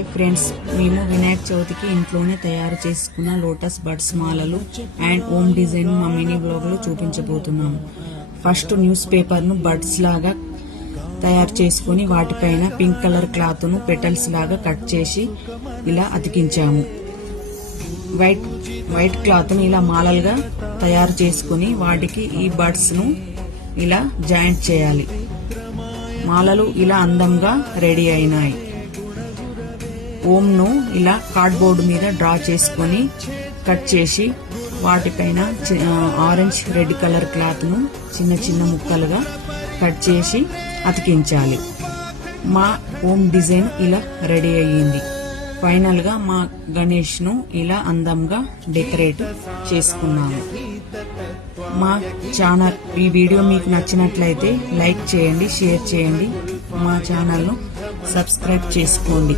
Hi friends, మేము వినాయక చవితికి ఇంట్లోనే తయారు చేసుకున్న లోటస్ బడ్స్ మాలలు అండ్ ఓమ్ డిజైన్ మా మినీ బ్లాగ్ లో చూపించబోతున్నాము. ఫస్ట్ న్యూస్ పేపర్ ను బడ్స్ లాగా తయారు చేసుకుని వాటిపైన పింక్ కలర్ క్లాత్ ను పెటల్స్ లాగా కట్ చేసి ఇలా అతికించాము. వైట్ క్లాత్ ను ఇలా మాలలుగా తయారు చేసుకుని వాటికి ఈ బడ్స్ ను ఇలా జాయింట్ చేయాలి. మాలలు ఇలా అందంగా రెడీ అయినాయి. ఓం ను ఇలా కార్డ్బోర్డు మీద డ్రా చేసుకొని కట్ చేసి వాటిపైన ఆరెంజ్ రెడ్ కలర్ క్లాత్ ను చిన్న చిన్న ముక్కలుగా కట్ చేసి అతికించాలి. మా ఓం డిజైన్ ఇలా రెడీ అయ్యింది. ఫైనల్ గా మా గణేష్ ను ఇలా అందంగా డెకరేట్ చేసుకున్నాము. మా ఛానల్ ఈ వీడియో మీకు నచ్చినట్లయితే లైక్ చేయండి, షేర్ చేయండి, మా ఛానల్ ను సబ్స్క్రైబ్ చేసుకోండి.